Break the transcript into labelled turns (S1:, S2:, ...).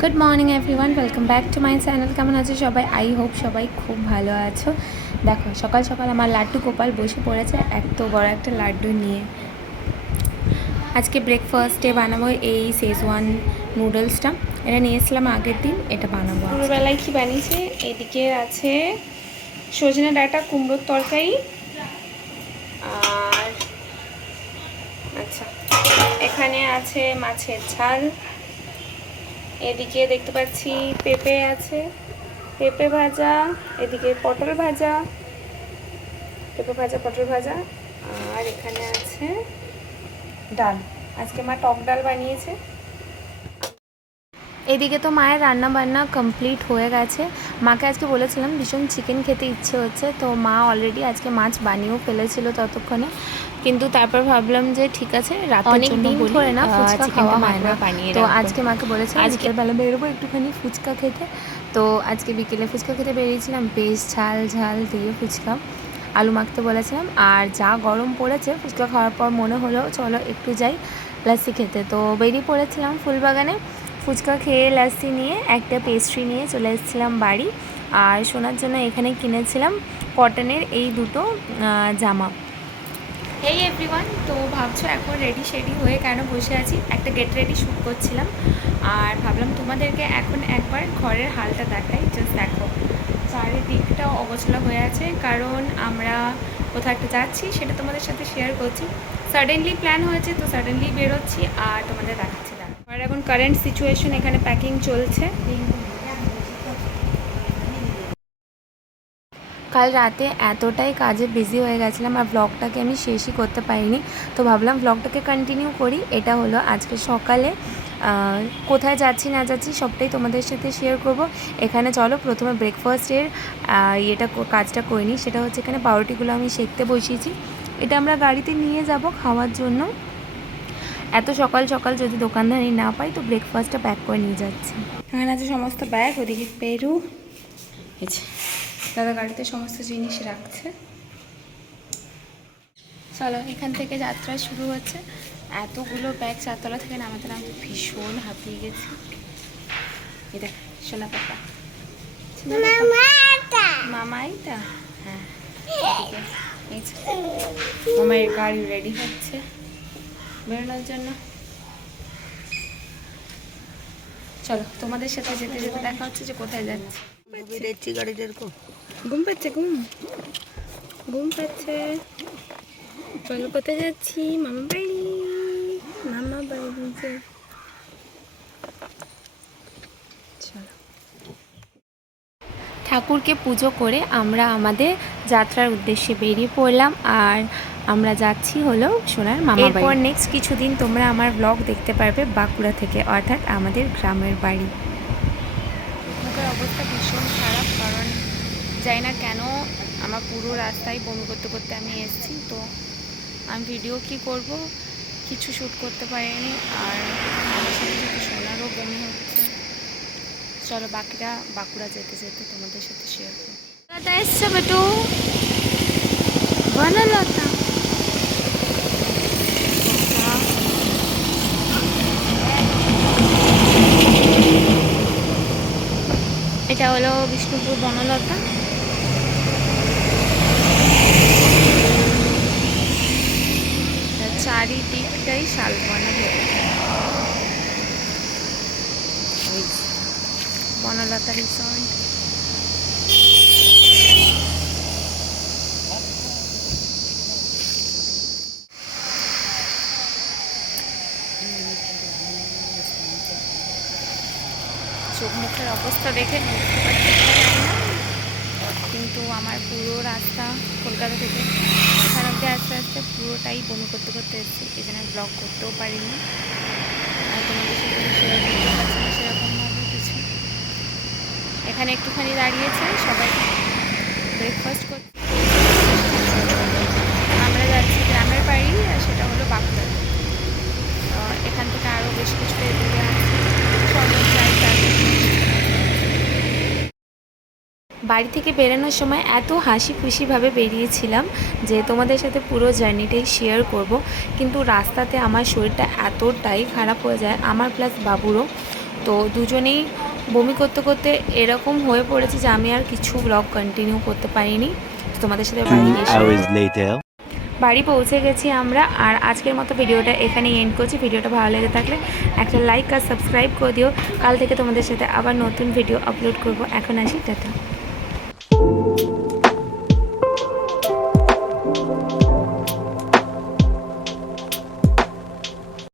S1: Good morning everyone welcome back to my channel কেমন আছে সবাই? আই হোপ সবাই খুব ভালো আছো। দেখো, সকাল সকাল আমার লাড্ডু গোপাল বসে পড়েছে এত বড় একটা লাড্ডু নিয়ে। আজকে ব্রেকফাস্টে বানাবো এই শেজওয়ান নুডলসটা এটা নিয়ে এসেছিলাম আগের দিন, এটা বানাবো।
S2: দুপুরবেলায় কি বানিয়েছে? এদিকে আছে সজনে ডাঁটা, কুমড়োর তরকারি। আর আচ্ছা এখানে আছে মাছের ঝাল। এদিকে দেখতে পাচ্ছি পেঁপে আছে, পেঁপে ভাজা, এদিকে পটল ভাজা, পেঁপে ভাজা, পটল ভাজা, আর এখানে আছে ডাল। আজকে মা টক ডাল বানিয়েছে।
S1: এদিকে তো মায়ের রান্না বান্না কমপ্লিট হয়ে গেছে। মাকে আজকে বলেছিলাম ভীষণ চিকেন খেতে ইচ্ছে হচ্ছে। তো মা অলরেডি আজকে মাছ বানিয়েও ফেলেছিল ততক্ষণে। কিন্তু তারপর ভাবলাম যে ঠিক আছে
S2: অনেক দিন ধরে না ফুচকা খাওয়া হয় না, বানিয়ে
S1: তো আজকে মাকে বলেছিলাম
S2: আজকে-
S1: বেলা বেরোবো একটুখানি ফুচকা খেতে। তো আজকে বিকেলে ফুচকা খেতে বেরিয়েছিলাম বেশ ঝাল ঝাল দিয়ে ফুচকা। আলু মাখতে বলেছিলাম আর যা গরম পড়েছে ফুচকা খাওয়ার পর মনে হলো চলো একটু যাই লাস্সি খেতে। তো বেরিয়ে পড়েছিলাম ফুলবাগানে ফুচকা খেয়ে লাস্সি নিয়ে একটা পেস্ট্রি নিয়ে চলে এসেছিলাম বাড়ি। আর শোনার জন্য এখানে কিনেছিলাম কটনের এই দুটো জামা। এই এভরিওয়ান তো ভাবছ এখন রেডি শেডি হয়ে কেন বসে আছি? একটা গেট রেডি শ্যুট করছিলাম। আর ভাবলাম তোমাদেরকে এখন একবার ঘরের হালটা দেখাই জাস্ট দেখো। চারিদিকটা অগোছলা হয়ে আছে, কারণ আমরা কোথাও একটা যাচ্ছি, সেটা তোমাদের সাথে শেয়ার করছি। সাডেনলি প্ল্যান হয়েছে, তো সাডেনলি বেরোচ্ছি, আর তোমাদের দেখাচ্ছি। আর এখন কারেন্ট সিচুয়েশন এখানে প্যাকিং চলছে। কাল রাতে এতটাই কাজে বিজি হয়ে গেছিলাম আর ব্লগটাকে আমি শেষই করতে পারিনি। তো ভাবলাম ব্লগটাকে কন্টিনিউ করি। এটা হলো আজকে সকালে কোথায় যাচ্ছি, না যাচ্ছি সবটাই তোমাদের সাথে শেয়ার করব। এখানে চলো, প্রথমে ব্রেকফাস্টের ইয়েটা কাজটা করে নিই সেটা হচ্ছে এখানে পাউরুটিগুলো আমি সেকতে বসিয়েছি। এটা আমরা গাড়িতে নিয়ে যাব খাওয়ার জন্য। এত সকাল সকাল যদি দোকানদারি না পাই, তো ব্রেকফাস্টটা প্যাক করে নিয়ে যাচ্ছি।
S2: এখানে আছে সমস্ত ব্যাগ ওদিকে পেরু। দাদা গাড়িতে সমস্ত জিনিস রাখছে।
S1: চলো, এখান থেকে যাত্রা শুরু হচ্ছে। এতগুলো ব্যাগ চারতলা থেকে নামাতে নামতে ভীষণ হাঁপিয়ে গেছি। দেখ, সোনা পাপা। মামাইটা। হ্যাঁ মামাইয়ের গাড়ি রেডি হচ্ছে। বেরোনোর জন্য। চলো তোমাদের সাথে যেতে যেতে দেখা হচ্ছে যে কোথায় যাচ্ছে।
S2: ঘুম পাচ্ছে ঘুম ঘুম। পাচ্ছে চলো কোথায় যাচ্ছি? মামা বাড়ি। মামা বাড়ি যে।
S1: ঠাকুরকে পুজো করে আমরা আমাদের যাত্রার উদ্দেশ্যে বেরিয়ে পড়লাম। আর আমরা যাচ্ছি হলো সোনার মামা এরপর নেক্সট কিছুদিন তোমরা আমার ব্লগ দেখতে পারবে বাঁকুড়া থেকে অর্থাৎ আমাদের গ্রামের বাড়ি। অবস্থা ভীষণ খারাপ কারণ জানি না কেন আমার পুরো রাস্তায় বমি করতে করতে আমি এসেছি তো আমি ভিডিও কি করব? কিছু শ্যুট করতে পারিনি আর আমার সাথে সাথে সোনারও বমি হচ্ছে চলো বাকিরা বাঁকুড়া যেতে যেতে তোমাদের সাথে শেয়ার করব এসছে বেটু? বনলতা এটা হলো বিষ্ণুপুর বনলতা। চারিদিকটাই শালবনে বনলতা রিসর্ট চোখ মুখের অবস্থা দেখে। কিন্তু আমার পুরো রাস্তা কলকাতা থেকে এখানে অব্দি আস্তে আস্তে পুরোটাই বমি করতে করতে এসেছি। জন্য ব্লগ করতেও পারিনি। আর তোমাদের সাথে শেয়ার করতে পারছি না সেরকমভাবে কিছু। এখানে একটুখানি দাঁড়িয়েছে সবাই। ব্রেকফাস্ট করতে আমরা যাচ্ছি গ্রামের বাড়ি আর সেটা হলো বাঁকুড়া আহ, এখান থেকে আরও বেশ কিছুটা এদিকে আছে চলো যাই তাহলে। বাড়ি থেকে বেরোনোর সময় এত হাসি খুশিভাবে বেরিয়েছিলাম যে তোমাদের সাথে পুরো জার্নিটাই শেয়ার করব। কিন্তু রাস্তাতে আমার শরীরটা এতটাই খারাপ হয়ে যায় আমার প্লাস বাবুরও। তো দুজনেই বমি করতে করতে এরকম হয়ে পড়েছে যে আমি আর কিছু ব্লগ কন্টিনিউ করতে পারিনি। তোমাদের সাথে বাড়ি পৌঁছে গেছি আমরা আর আজকের মতো ভিডিওটা এখানেই এন্ড করছি। ভিডিওটা ভালো লেগে থাকলে একটা লাইক আর সাবস্ক্রাইব করে দিও। কাল থেকে তোমাদের সাথে আবার নতুন ভিডিও আপলোড করব। এখন আসি টাটা। you.